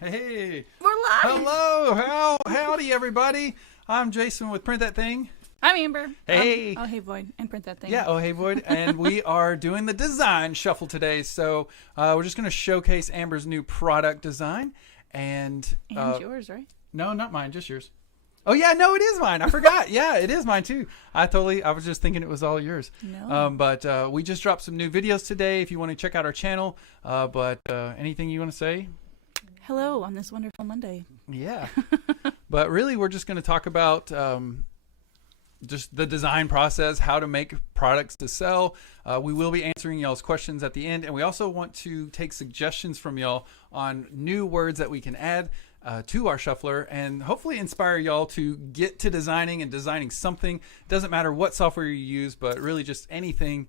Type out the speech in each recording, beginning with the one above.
Hey. We're live. Hello. Howdy, everybody. I'm Jason with Print That Thing. I'm Amber. Hey. Oh, hey, Void. And Print That Thing. Yeah, oh, hey, Void. And we are doing the design shuffle today. So we're just going to showcase Amber's new product design. And yours, right? No, not mine, just yours. Oh, yeah, no, it is mine. I forgot. Yeah, it is mine, too. I was just thinking it was all yours. No. But we just dropped some new videos today if you want to check out our channel. But anything you want to say? Hello on this wonderful Monday. Yeah. But really, we're just going to talk about just the design process, how to make products to sell. We will be answering y'all's questions at the end. And we also want to take suggestions from y'all on new words that we can add to our shuffler and hopefully inspire y'all to get to designing and designing something. It doesn't matter what software you use, but really just anything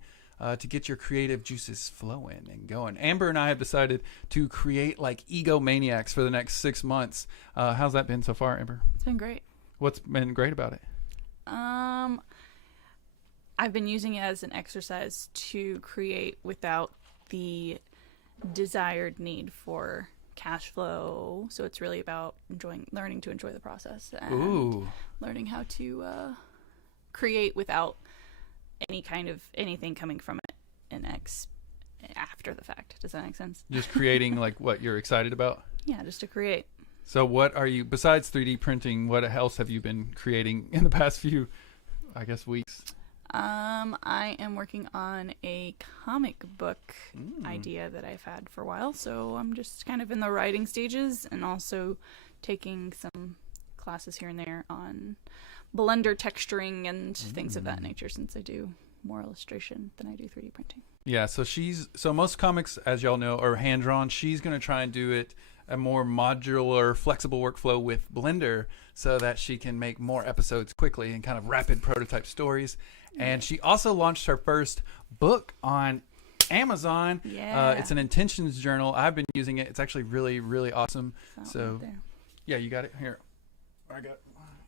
to get your creative juices flowing and going. Amber and I have decided to create like egomaniacs for the next 6 months. How's that been so far, Amber? It's been great. What's been great about it? I've been using it as an exercise to create without the desired need for cash flow. So it's really about learning to enjoy the process and learning how to create without any kind of anything coming from it after the fact. Does that make sense? Just creating like what you're excited about? Yeah, just to create. So what are you, besides 3D printing, what else have you been creating in the past few, I guess, weeks? I am working on a comic book idea that I've had for a while. So I'm just kind of in the writing stages and also taking some classes here and there on Blender texturing and things of that nature, since I do more illustration than I do 3D printing. Yeah, so most comics, as y'all know, are hand-drawn. She's going to try and do it a more modular, flexible workflow with Blender so that she can make more episodes quickly and kind of rapid prototype stories. And she also launched her first book on Amazon. Yeah. It's an intentions journal. I've been using it. It's actually really, really awesome. So yeah, you got it? Here.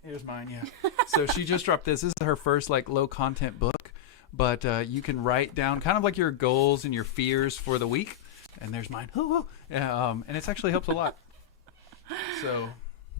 Here's mine, yeah. So she just dropped this. This is her first like low content book, but you can write down kind of like your goals and your fears for the week. And there's mine. And it's actually helps a lot. So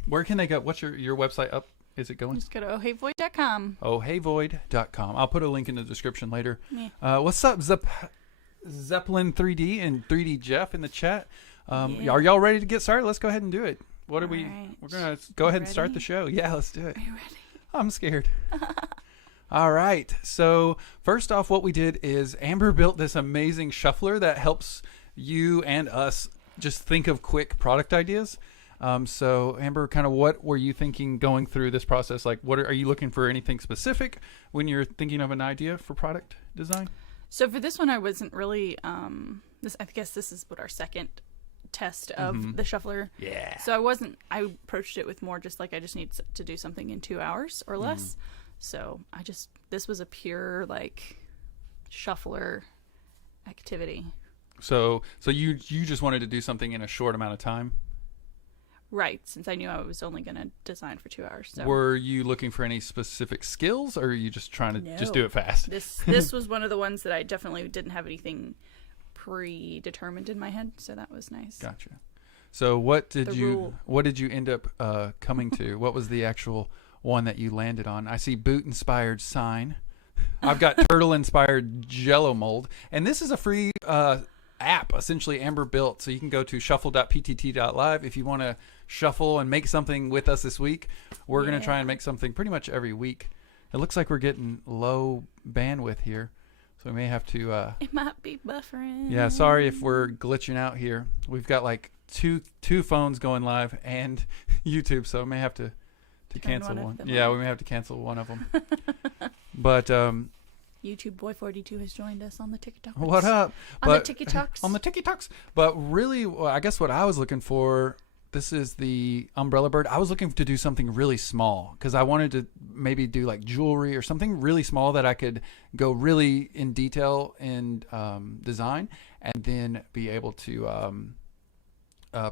where can they go? What's your website up? Is it going? Just go to ohheyvoid.com. ohheyvoid.com. I'll put a link in the description later. Yeah. What's up, Zeppelin 3D and 3D Jeff in the chat? Yeah. Are y'all ready to get started? Let's go ahead and do it. What are we? Right. We're gonna go ahead and start Ready? the show. Yeah, let's do it. Are you ready? I'm scared. All right. So first off, what we did is Amber built this amazing shuffler that helps you and us just think of quick product ideas. So Amber, kind of what were you thinking going through this process? Like, are you looking for anything specific when you're thinking of an idea for product design? So for this one, I wasn't really. I guess this is our second test of the shuffler. Yeah. So I approached it with more just like I just need to do something in 2 hours or less. So this was a pure like shuffler activity. So you just wanted to do something in a short amount of time? Right, since I knew I was only going to design for 2 hours. So. Were you looking for any specific skills, or are you just trying to just No. do it fast? This was one of the ones that I definitely didn't have anything predetermined in my head, so that was nice. Gotcha. So what did you end up coming to? What was the actual one that you landed on? I see boot-inspired sign. I've got turtle-inspired Jello mold, and this is a free app essentially Amber built, so you can go to shuffle.ptt.live if you want to shuffle and make something with us this week. We're going to try and make something pretty much every week. It looks like we're getting low bandwidth here, so we may have to it might be buffering. yeah, sorry if we're glitching out here. We've got like two phones going live and YouTube, so we may have to cancel one. Yeah, we may have to cancel one of them. But YouTube Boy 42 has joined us on the TikTok. what up? On the TikToks. On the TikToks. But really, I guess what I was looking for, this is the umbrella bird. I was looking to do something really small because I wanted to maybe do like jewelry or something really small that I could go really in detail in design and then be able to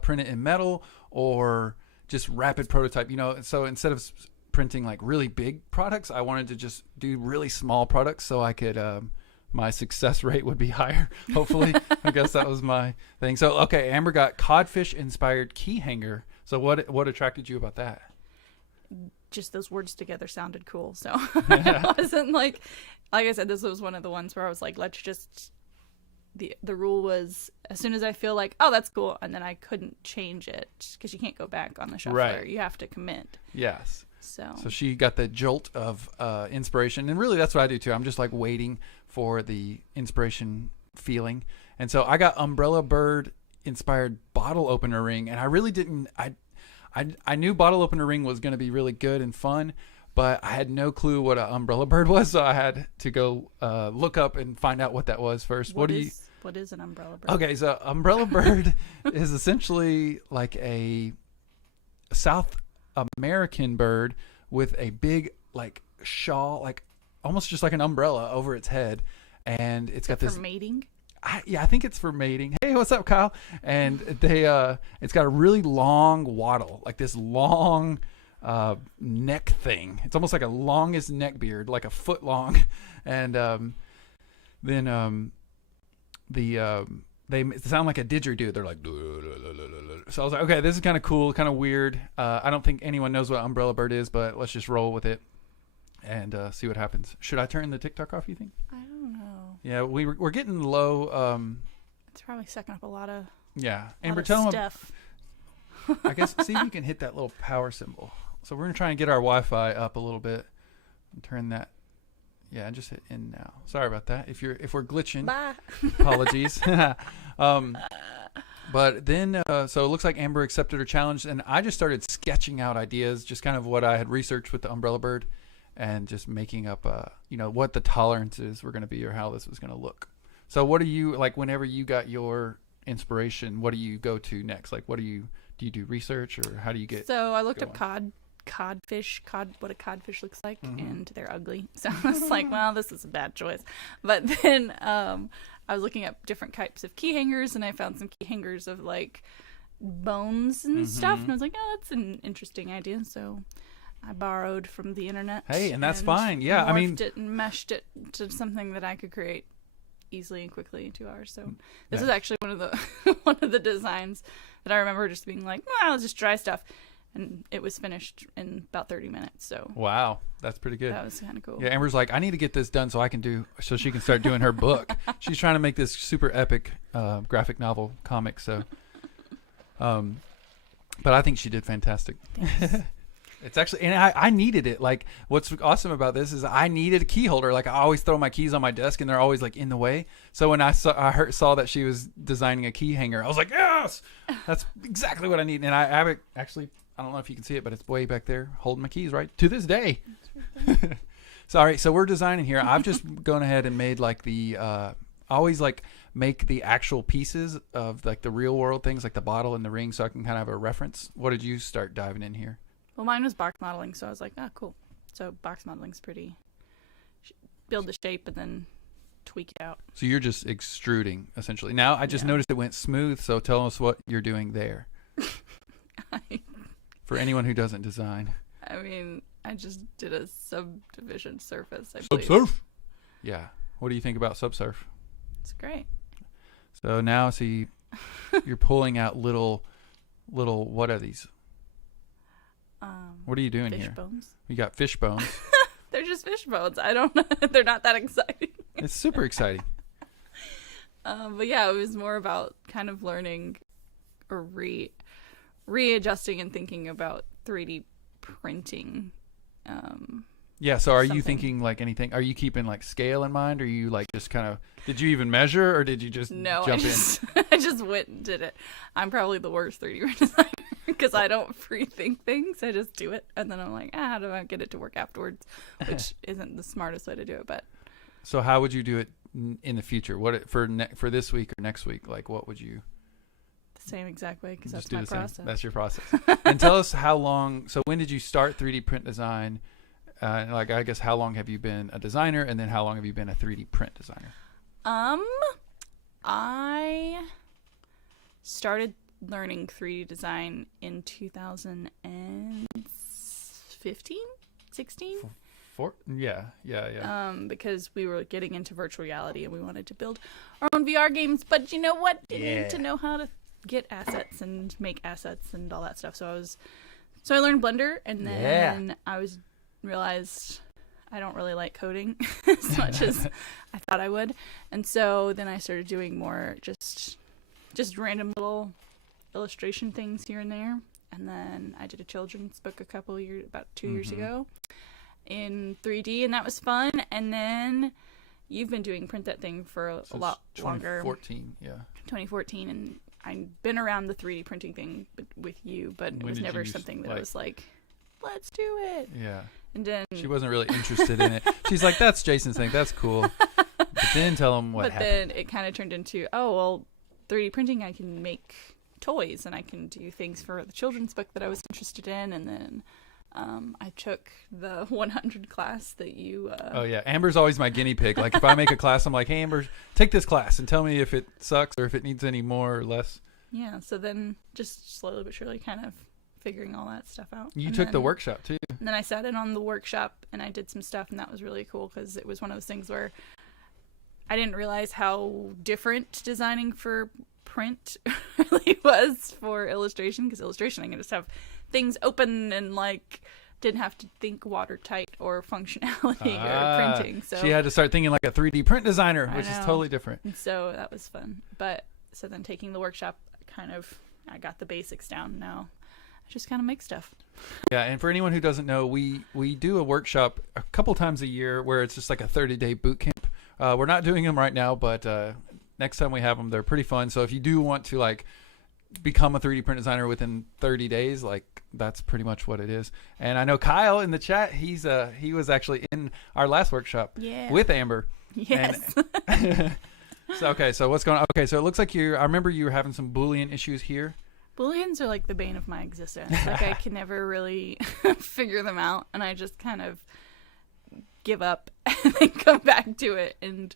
print it in metal or just rapid prototype. So instead of printing like really big products, I wanted to just do really small products so I could my success rate would be higher. Hopefully, I guess that was my thing. So, okay, Amber got codfish inspired key hanger. So what attracted you about that? Just those words together sounded cool. So it wasn't like I said, this was one of the ones where I was like, let's just, the rule was as soon as I feel like, oh, that's cool. And then I couldn't change it because you can't go back on the shuffler. Right. You have to commit. Yes. So she got the jolt of inspiration. And really that's what I do too. I'm just like waiting for the inspiration feeling. And so I got Umbrella Bird inspired bottle opener ring. And I really didn't, I knew bottle opener ring was going to be really good and fun, but I had no clue what an umbrella bird was, so I had to go look up and find out what that was first. What is an umbrella bird? Okay, so umbrella bird is essentially like a South American bird with a big like shawl, like almost just like an umbrella over its head, and it's got this for mating. I think it's for mating. Hey, what's up, Kyle? And it's got a really long wattle, like this long neck thing. It's almost like a longest neck beard, like a foot long. And they sound like a didgeridoo. They're like, so I was like, okay, this is kind of cool, kind of weird. I don't think anyone knows what umbrella bird is, but let's just roll with it and see what happens. Should I turn the TikTok off, you think? I don't know. Yeah, we're getting low. It's probably sucking up a lot of Amber, tell them. Stuff. I guess see if you can hit that little power symbol. So we're gonna try and get our Wi-Fi up a little bit and turn that. Yeah, and just hit in now. Sorry about that. If we're glitching, Bye. apologies. But then, so it looks like Amber accepted her challenge, and I just started sketching out ideas, just kind of what I had researched with the umbrella bird. And just making up, what the tolerances were going to be or how this was going to look. So what do you, like, whenever you got your inspiration, what do you go to next? Like, do you do research or how do you get? So I looked up codfish, what a codfish looks like, and they're ugly. So I was like, well, this is a bad choice. But then I was looking up different types of key hangers, and I found some key hangers of, like, bones and stuff. And I was like, oh, that's an interesting idea. So I borrowed from the internet. Hey, and that's fine. Yeah, I mean, it and meshed it to something that I could create easily and quickly in 2 hours. So this is actually one of the designs that I remember just being like, well, I'll just try stuff, and it was finished in about 30 minutes. So wow, that's pretty good. That was kind of cool. Yeah, Amber's like, I need to get this done so she can start doing her book. She's trying to make this super epic graphic novel comic. So, but I think she did fantastic. It's actually, and I needed it. Like, what's awesome about this is I needed a key holder. Like, I always throw my keys on my desk, and they're always like in the way. So when I saw that she was designing a key hanger, I was like, yes, that's exactly what I need. And I have it actually. I don't know if you can see it, but it's way back there, holding my keys right to this day. Sorry. So we're designing here. I've just gone ahead and made like the always like make the actual pieces of like the real world things, like the bottle and the ring, so I can kind of have a reference. What did you start diving in here? Well, mine was box modeling, so I was like, oh, cool. So box modeling's pretty. Build the shape and then tweak it out. So you're just extruding, essentially. Now, I just noticed it went smooth, so tell us what you're doing there. For anyone who doesn't design. I mean, I just did a subdivision surface, I believe. Subsurf? Yeah. What do you think about subsurf? It's great. So now, see, you're pulling out little, what are these? What are you doing fish here? Bones. You got fish bones. They're just fish bones. I don't know. They're not that exciting. It's super exciting. But yeah, it was more about kind of learning or readjusting and thinking about 3D printing. Yeah, so are you thinking like anything? Are you keeping like scale in mind? Or are you like just kind of, did you even measure or did you just jump in? I just went and did it. I'm probably the worst 3D designer because I don't pre-think things. I just do it. And then I'm like, how do I get it to work afterwards? Which isn't the smartest way to do it. But so how would you do it in the future? What for this week or next week? Like what would you? The same exact way because that's my process. That's your process. And tell us how long, so when did you start 3D print design? Like, I guess, how long have you been a designer, and then how long have you been a 3D print designer? I started learning 3D design in 2015, 16. Yeah. Because we were getting into virtual reality and we wanted to build our own VR games. But you know what? Didn't need to know how to get assets and make assets and all that stuff. So I learned Blender, and then I realized I don't really like coding as much as I thought I would. And so then I started doing more just random little illustration things here and there. And then I did a children's book about 2 years ago in 3D, and that was fun. And then you've been doing Print That Thing for a lot longer. 2014, and I've been around the 3D printing thing with you, but it was never something that I was like, let's do it. Yeah. And then she wasn't really interested in it. She's like, that's Jason's thing. That's cool. But then tell him what happened. But then it kind of turned into, 3D printing, I can make toys and I can do things for the children's book that I was interested in. And then I took the 100 class that you... Oh, yeah. Amber's always my guinea pig. Like, if I make a class, I'm like, hey, Amber, take this class and tell me if it sucks or if it needs any more or less. Yeah, so then just slowly but surely kind of figuring all that stuff out. You took the workshop, too. And then I sat in on the workshop and I did some stuff, and that was really cool because it was one of those things where I didn't realize how different designing for print really was for illustration, because illustration I can just have things open and like didn't have to think watertight or functionality or printing. So she had to start thinking like a 3D print designer, which is totally different. And so that was fun. But so then taking the workshop, I got the basics down. Now I just kind of make stuff. Yeah, and for anyone who doesn't know, we do a workshop a couple times a year where it's just like a 30-day boot camp. We're not doing them right now, but next time we have them, they're pretty fun. So if you do want to like become a 3D print designer within 30 days, like that's pretty much what it is. And I know Kyle in the chat, he was actually in our last workshop with Amber. Yes. So what's going on? Okay, so it looks like I remember you were having some Boolean issues here. Booleans are like the bane of my existence. Like I can never really figure them out, and I just kind of give up and then come back to it and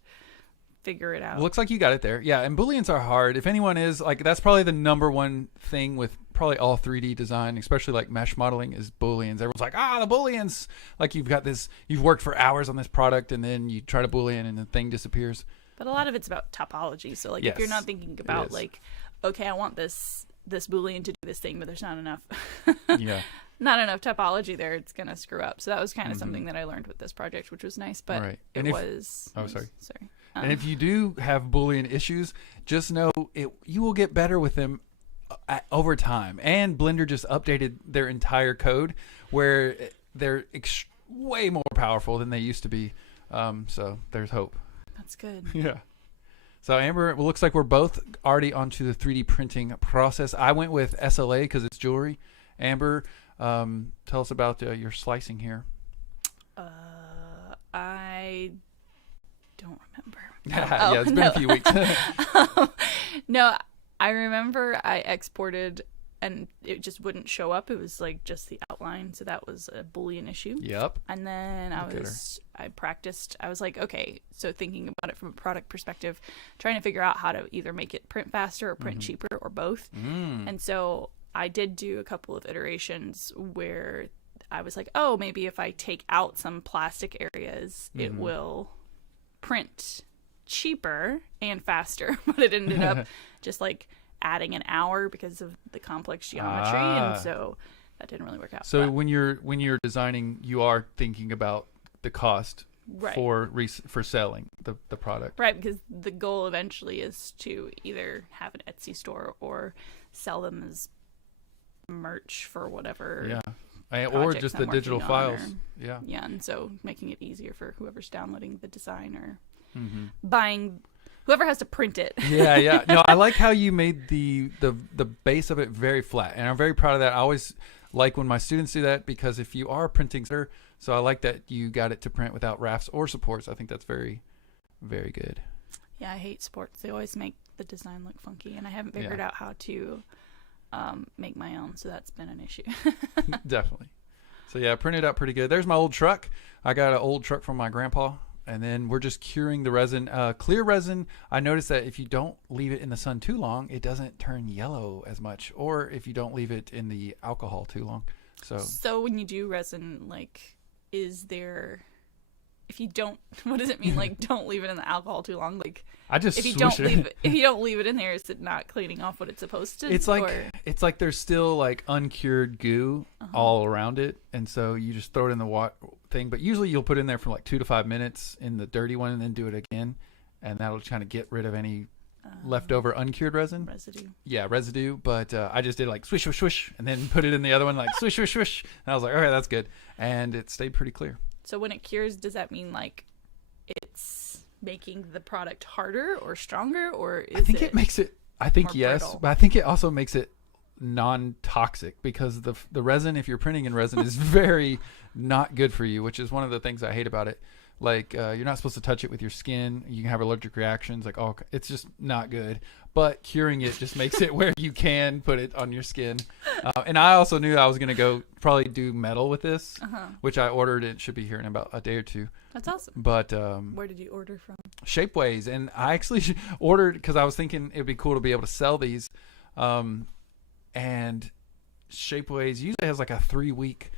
figure it out. Looks like you got it there. Yeah, and Booleans are hard. If anyone is like, that's probably the number one thing with probably all 3D design, especially like mesh modeling, is Booleans. Everyone's like, the Booleans. Like you've worked for hours on this product, and then you try to Boolean and the thing disappears. But a lot of it's about topology. So like if you're not thinking about like, okay, I want this Boolean to do this thing, but there's not enough not enough topology there, it's gonna screw up. So that was kind of something that I learned with this project, which was nice. But sorry. And if you do have Boolean issues, just know you will get better with them over time. And Blender just updated their entire code where they're way more powerful than they used to be. So there's hope. That's good. Yeah. So Amber, it looks like we're both already onto the 3D printing process. I went with SLA because it's jewelry. Amber, tell us about your slicing here. I don't remember. Yeah, it's been a few weeks. No, I remember I exported and it just wouldn't show up. It was like just the outline. So that was a Boolean issue. Yep. And then I practiced. I was like, okay, so thinking about it from a product perspective, trying to figure out how to either make it print faster or print cheaper or both. And so I did do a couple of iterations where I was like, oh, maybe if I take out some plastic areas, it will print cheaper and faster. But it ended up just like adding an hour because of the complex geometry, and so that didn't really work out. So when you're designing, you are thinking about the cost for selling the product, right? Because the goal eventually is to either have an Etsy store or sell them as merch for whatever, or just the digital files, and so making it easier for whoever's downloading the design or buying. Whoever has to print it. Yeah. No, I like how you made the base of it very flat, and I'm very proud of that. I always like when my students do that, because if you are printing, so I like that you got it to print without rafts or supports. I think that's very, very good. Yeah, I hate supports. They always make the design look funky, and I haven't figured out how to make my own, so that's been an issue. Definitely. So yeah, I printed out pretty good. There's my old truck. I got an old truck from my grandpa. And then we're just curing the resin. Clear resin, I noticed that if you don't leave it in the sun too long, it doesn't turn yellow as much. Or if you don't leave it in the alcohol too long. So when you do resin, like is there, if you don't, what does it mean? Like, don't leave it in the alcohol too long. Like, I just if you swoosh don't leave it, if you don't leave it in there, is it not cleaning off what it's supposed to? It's like there's still like uncured goo all around it, and so you just throw it in the water thing. But usually you'll put it in there for like 2 to 5 minutes in the dirty one, and then do it again, and that'll kind of get rid of any leftover uncured residue. Yeah, residue. But I just did like swish, swish, swish, and then put it in the other one like swish, swish, swish, and I was like, all right, that's good, and it stayed pretty clear. So when it cures, does that mean like it's making the product harder or stronger, or is I think it makes it. I think yes, brittle? but I think it also makes it non-toxic, because the resin, if you're printing in resin, is very not good for you, which is one of the things I hate about it. Like you're not supposed to touch it with your skin. You can have allergic reactions. Like, oh, it's just not good. But curing it just makes it where you can put it on your skin. And I also knew I was going to go probably do metal with this, which I ordered. It should be here in about a day or two. That's awesome. But where did you order from? Shapeways. And I actually ordered because I was thinking it would be cool to be able to sell these. And Shapeways usually has like a 3-week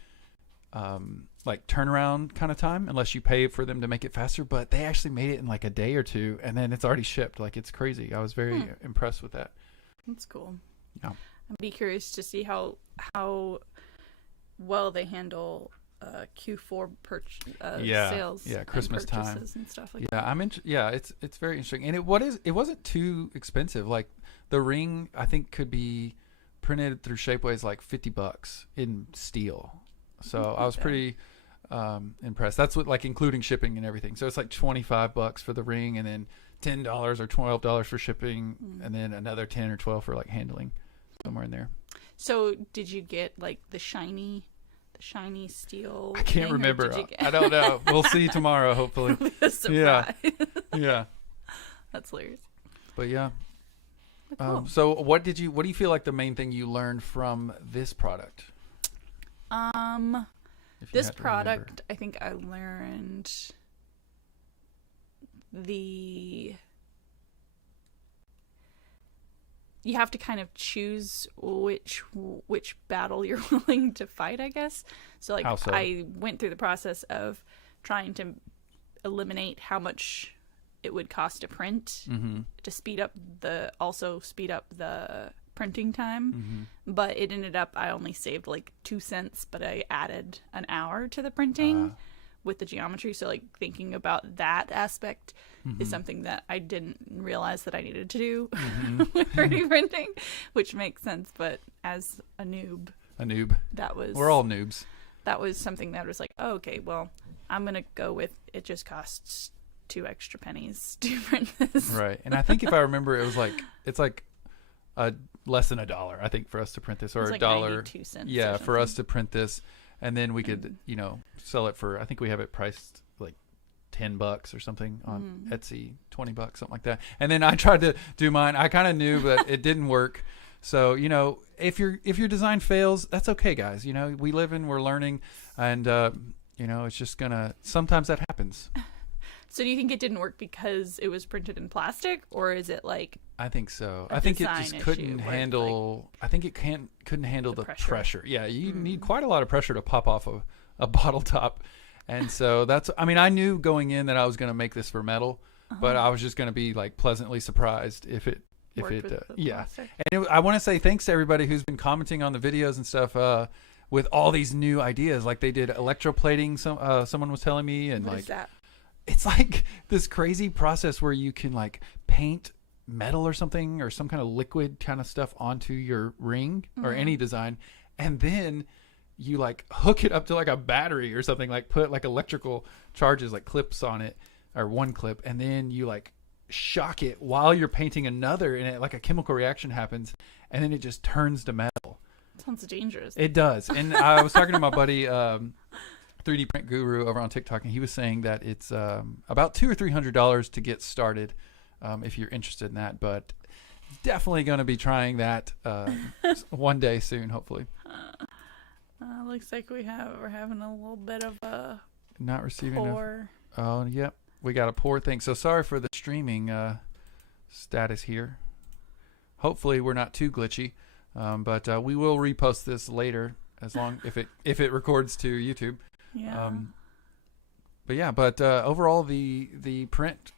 like turnaround kind of time, unless you pay for them to make it faster. But they actually made it in like a day or two, and then it's already shipped. Like, it's crazy. I was very impressed with that. That's cool. Yeah. I'd be curious to see how well they handle Q4 sales. Yeah, Christmas time and stuff like yeah, that. Yeah, it's very interesting. And it wasn't too expensive. Like the ring, I think, could be printed through Shapeways like $50 in steel. So I was pretty impressed. That's what, like, including shipping and everything. So it's like $25 for the ring, and then $10 or $12 for shipping, and then another 10 or 12 for like handling, somewhere in there. So did you get like the shiny steel? I can't remember. I don't know. We'll see tomorrow, hopefully. Yeah. Yeah. That's hilarious. But yeah. Cool. So what do you feel like the main thing you learned from this product? This product, I think I learned you have to kind of choose which battle you're willing to fight, I guess. So like, I went through the process of trying to eliminate how much it would cost to print to speed up the printing time, but it ended up I only saved like 2 cents, but I added an hour to the printing with the geometry. So like, thinking about that aspect is something that I didn't realize that I needed to do with 3D printing, which makes sense. But as a noob, we're all noobs. That was something that was like, oh, okay, well, I'm gonna go with it. Just costs 2 extra pennies to print this, right? And I think if I remember, it's like less than $1, I think, for us to print this, or it's like $1. 92 cents. Yeah, for us to print this, and then we could, sell it for. I think we have it priced like $10 or something on Etsy, $20, something like that. And then I tried to do mine. I kind of knew, but it didn't work. So if your design fails, that's okay, guys. We live and we're learning, and it's just sometimes that happens. So do you think it didn't work because it was printed in plastic, or is it like? I think so. I think it just couldn't handle. I think it couldn't handle the pressure. Yeah, you need quite a lot of pressure to pop off a bottle top, and so that's. I mean, I knew going in that I was going to make this for metal, but I was just going to be like pleasantly surprised if it. Yeah. And I want to say thanks to everybody who's been commenting on the videos and stuff. With all these new ideas, like they did electroplating. Someone was telling me, and what is that? It's like this crazy process where you can like paint metal or something, or some kind of liquid kind of stuff onto your ring or any design, and then you like hook it up to like a battery or something, like put like electrical charges, like clips on it, or one clip, and then you like shock it while you're painting another, and it, like a chemical reaction happens, and then it just turns to metal. Sounds dangerous. It does. And I was talking to my buddy 3D print guru over on TikTok, and he was saying that it's about $200 or $300 to get started, if you're interested in that. But definitely going to be trying that one day soon, hopefully. Looks like we're having a little bit of a not receiving poor. Oh, yep, we got a poor thing. So sorry for the streaming status here. Hopefully we're not too glitchy, but we will repost this later, as long if it records to YouTube. Yeah. But overall, the print,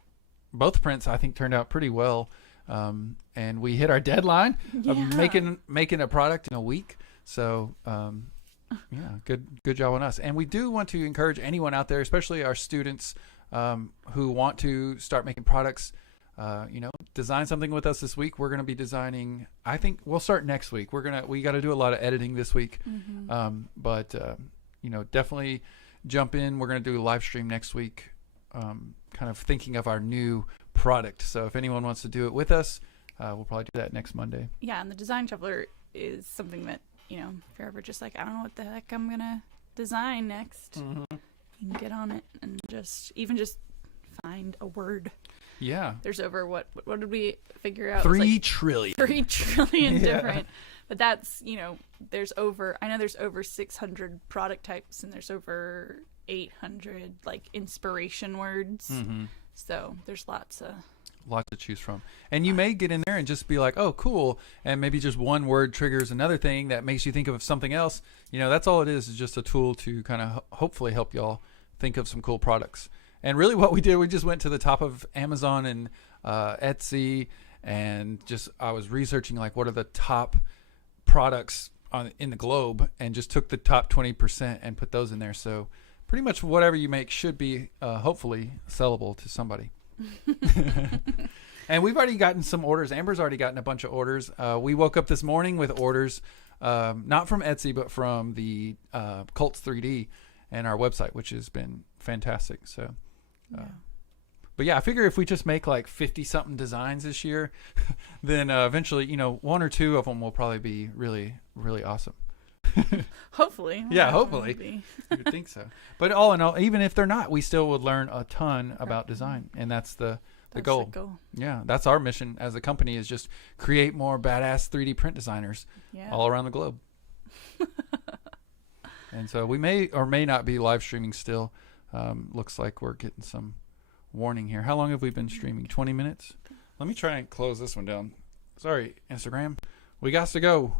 both prints, I think turned out pretty well. And we hit our deadline of making a product in a week. So, good job on us. And we do want to encourage anyone out there, especially our students, who want to start making products, design something with us this week. We're going to be designing, I think we'll start next week. We got to do a lot of editing this week. Definitely jump in. We're going to do a live stream next week, kind of thinking of our new product. So if anyone wants to do it with us, we'll probably do that next Monday. Yeah, and the DesignShuffler is something that, if you're ever just like, I don't know what the heck I'm going to design next, you can get on it and just find a word. Yeah. There's over, what did we figure out? 3 trillion. 3 trillion different. But that's, there's over 600 product types, and there's over 800 inspiration words. So there's lots to choose from. And you may get in there and just be like, oh, cool. And maybe just one word triggers another thing that makes you think of something else. That's all it is just a tool to kind of hopefully help y'all think of some cool products. And really what we did, we just went to the top of Amazon and Etsy, and I was researching what are the top products in the globe, and just took the top 20% and put those in there. So pretty much whatever you make should be hopefully sellable to somebody. And we've already gotten some orders. Amber's already gotten a bunch of orders. We woke up this morning with orders, not from Etsy, but from the Cults 3D and our website, which has been fantastic. So, but yeah, I figure if we just make 50 something designs this year, then eventually, 1 or 2 of them will probably be really, really awesome. Hopefully. Yeah, hopefully. You would think so. But all in all, even if they're not, we still would learn a ton about design, and that's the goal. Yeah, that's our mission as a company, is just create more badass 3D print designers all around the globe. And so we may or may not be live streaming still. Looks like we're getting some warning here. How long have we been streaming? 20 minutes? Let me try and close this one down. Sorry, Instagram. We got to go.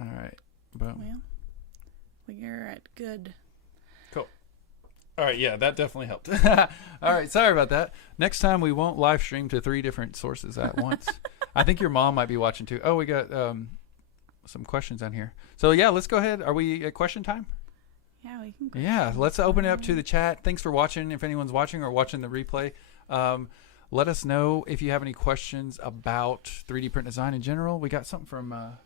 All right. Boom. Well, we're at good. Cool. All right. Yeah, that definitely helped. All right. Sorry about that. Next time we won't live stream to 3 different sources at once. I think your mom might be watching too. Oh, we got some questions on here. So yeah, let's go ahead. Are we at question time? Yeah, we can go. Yeah, let's open it up to the chat. Thanks for watching. If anyone's watching or watching the replay, let us know if you have any questions about 3D print design in general. We got something from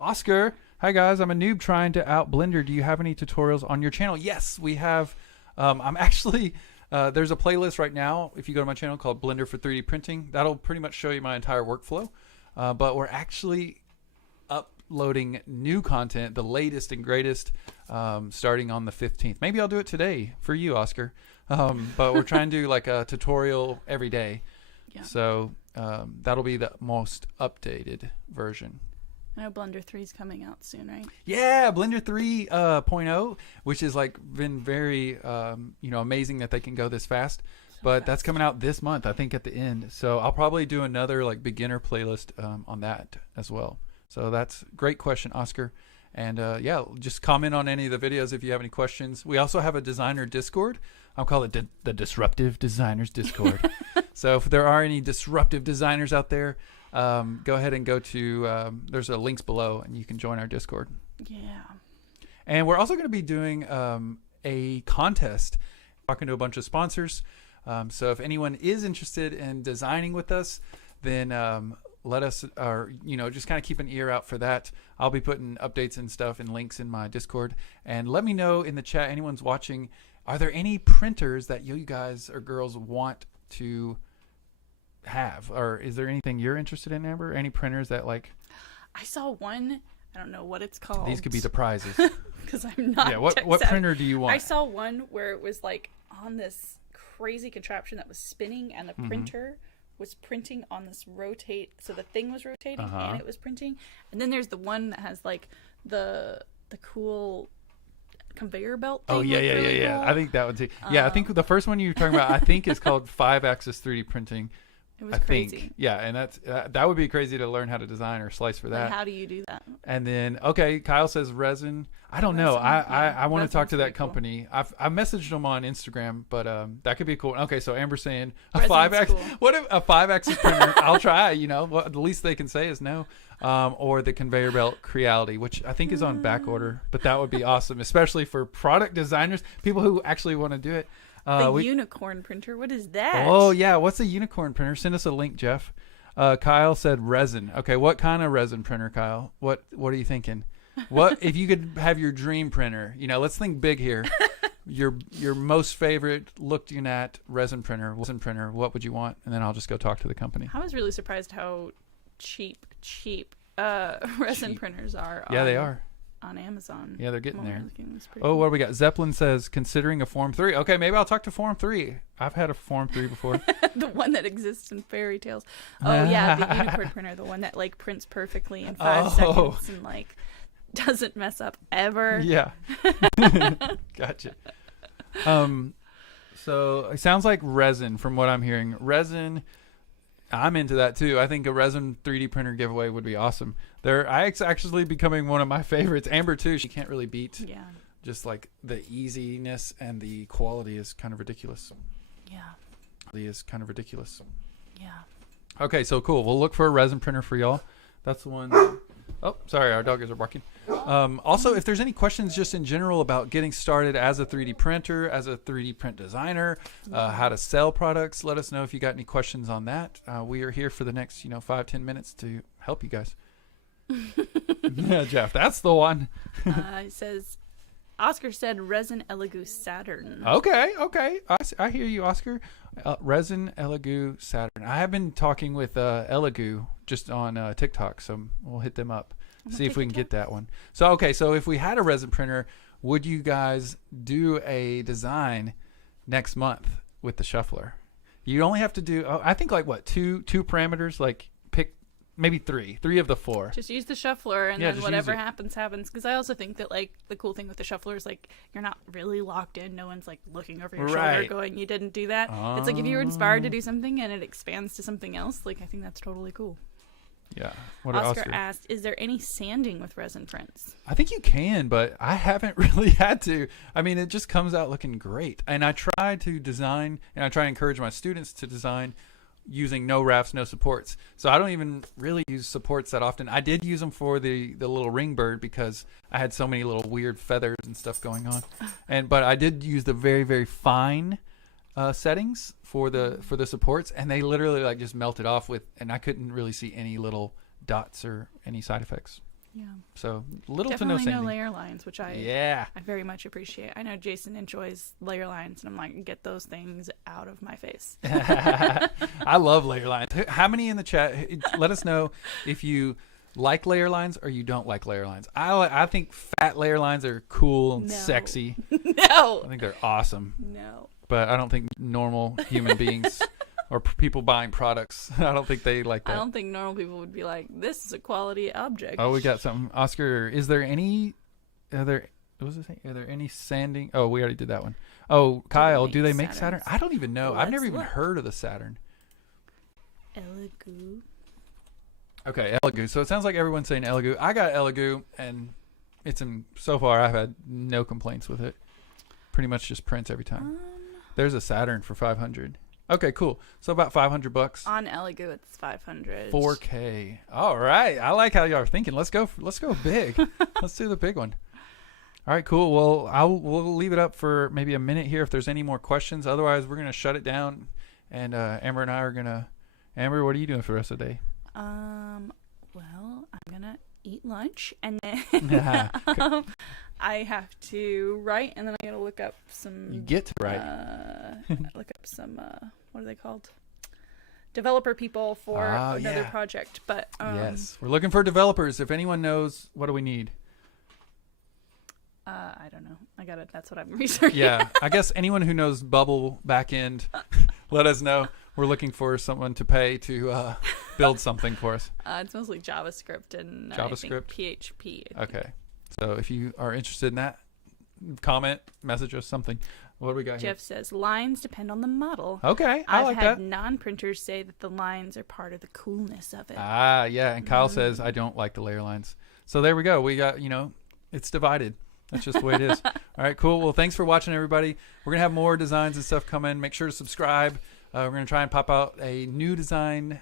Oscar. Hi guys, I'm a noob trying to out Blender. Do you have any tutorials on your channel? Yes, we have. I'm actually, there's a playlist right now, if you go to my channel, called Blender for 3D Printing. That'll pretty much show you my entire workflow. But we're actually uploading new content, the latest and greatest, starting on the 15th. Maybe I'll do it today for you, Oscar. But we're trying to do a tutorial every day. Yeah. So that'll be the most updated version. I know Blender 3 is coming out soon, right? Yeah, Blender 3.0, which is been very amazing that they can go this fast. But that's coming out this month, I think, at the end. So I'll probably do another beginner playlist on that as well. So that's a great question, Oscar. And just comment on any of the videos if you have any questions. We also have a designer Discord. I'll call it the Disruptive Designers Discord. So if there are any disruptive designers out there, go ahead and go to, there's a links below, and you can join our Discord. Yeah. And we're also going to be doing a contest, talking to a bunch of sponsors. So if anyone is interested in designing with us, then let us, or just kind of keep an ear out for that. I'll be putting updates and stuff and links in my Discord. And let me know in the chat, anyone's watching, are there any printers that you guys or girls want to have? Or is there anything you're interested in, Amber? Any printers that I saw one. I don't know what it's called. These could be the prizes. Because I'm not. Yeah. What printer do you want? I saw one where it was on this crazy contraption that was spinning, and the printer was printing on this rotate. So the thing was rotating and it was printing. And then there's the one that has the cool conveyor belt thing. Oh yeah. Cool. I think that one too. Yeah, I think the first one you were talking about, I think is called 5-axis 3D printing. It was I crazy. think. Yeah, and that would be crazy to learn how to design or slice for that. Like, how do you do that? And then, okay, Kyle says resin. I don't know. I want to talk to that company. Cool. I've messaged them on Instagram, but that could be cool. Okay, so Amber's saying a 5X. Cool. What if a 5X printer? I'll try. You know, what the least they can say is no. Or the conveyor belt Creality, which I think is on back order, but that would be awesome, especially for product designers, people who actually want to do it. Unicorn printer. What is that? Oh yeah, what's a unicorn printer? Send us a link, Jeff. Kyle said resin. Okay, what kind of resin printer, Kyle? What are you thinking? What if you could have your dream printer? You know, let's think big here. Your most favorite looking at resin printer. What would you want? And then I'll just go talk to the company. I was really surprised how cheap resin printers are. Yeah, they are. On Amazon. Yeah, they're getting there. Oh, cool. What do we got? Zeppelin says, considering a Form 3. Okay, maybe I'll talk to Form 3. I've had a Form 3 before. The one that exists in fairy tales. Oh, yeah, the unicorn printer. The one that, like, prints perfectly in 5 seconds and, like, doesn't mess up ever. Yeah. Gotcha. So it sounds like resin from what I'm hearing. Resin, I'm into that too. I think a resin 3D printer giveaway would be awesome. It's actually becoming one of my favorites. Amber too. She can't really beat. Yeah. Just like the easiness and the quality is kind of ridiculous. Yeah. It is kind of ridiculous. Yeah. Okay, so cool. We'll look for a resin printer for y'all. That's the one. Oh, sorry, our doggers are barking. Also, if there's any questions just in general about getting started as a 3D printer, as a 3D print designer, how to sell products, let us know if you got any questions on that. We are here for the next 5-10 minutes to help you guys. Yeah, Jeff, that's the one. It says, Oscar said resin Elegoo Saturn. Okay. I hear you, Oscar. Resin Elegoo Saturn. I have been talking with Elegoo just on TikTok, so we'll hit them up, see if we can get that one. So if we had a resin printer, would you guys do a design next month with the shuffler? You only have to do, I think like what, two parameters, like pick maybe three of the 4. Just use the shuffler and then whatever happens. Because I also think that like the cool thing with the shuffler is like you're not really locked in. No one's like looking over your shoulder going, you didn't do that. It's like if you were inspired to do something and it expands to something else, like I think that's totally cool. Yeah. Oscar asked, is there any sanding with resin prints? I think you can, but I haven't really had to. I mean, it just comes out looking great. And I try to design, and I try to encourage my students to design using no rafts, no supports. So I don't even really use supports that often. I did use them for the little ring bird because I had so many little weird feathers and stuff going on. But I did use the very, very fine settings for the supports, and they literally like just melted off and I couldn't really see any little dots or any side effects. Yeah. So little definitely to no sanding. No layer lines, which I very much appreciate. I know Jason enjoys layer lines, and I'm like, get those things out of my face. I love layer lines. How many in the chat? Let us know if you like layer lines or you don't like layer lines. I think fat layer lines are cool and sexy. No. I think they're awesome. No. But I don't think normal human beings or people buying products, I don't think they like that. I don't think normal people would be like, this is a quality object. Oh, we got something. Oscar, are there any sanding? Oh, we already did that one. Oh, Kyle, do they make Saturn? I don't even know. I've never even heard of the Saturn. Elegoo. Okay, Elegoo. So it sounds like everyone's saying Elegoo. I got Elegoo, and so far I've had no complaints with it. Pretty much just prints every time. There's a Saturn for $500. Okay, cool. So about $500 on Elegoo. It's $500. 4K. All right. I like how y'all are thinking. Let's go big. Let's do the big one. All right, cool. Well, we'll leave it up for maybe a minute here if there's any more questions. Otherwise, we're gonna shut it down. And Amber and I are gonna. Amber, what are you doing for the rest of the day? Well, I'm gonna eat lunch and then I have to write, and then I'm gonna look up some. You get to write. Look up some. What are they called? Developer people for another project. But yes, we're looking for developers. If anyone knows, what do we need? I don't know. That's what I'm researching. Yeah, I guess anyone who knows Bubble backend, let us know. We're looking for someone to pay to build something for us. It's mostly JavaScript and JavaScript, PHP. Okay, so if you are interested in that, comment, message us something. What do we got Jeff says lines depend on the model. here? Okay, I like I've had that. non-printers say that the lines are part of the coolness of it. Ah, yeah. And Kyle says, I don't like the layer lines. So there we go. We got, it's divided. That's just the way it is. All right, cool. Well, thanks for watching, everybody. We're going to have more designs and stuff come in. Make sure to subscribe. We're going to try and pop out a new design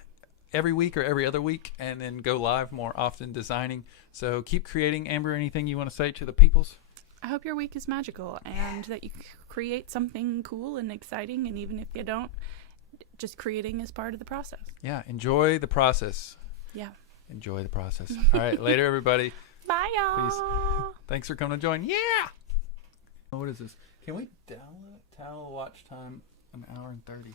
every week or every other week and then go live more often designing. So keep creating. Amber, anything you want to say to the peoples? I hope your week is magical and that you create something cool and exciting. And even if you don't, just creating is part of the process. Yeah, enjoy the process. Yeah. Enjoy the process. All right, later, everybody. Bye, y'all. Peace. Thanks for coming to join. Yeah. What is this? Can we download towel watch time 1 hour and 30?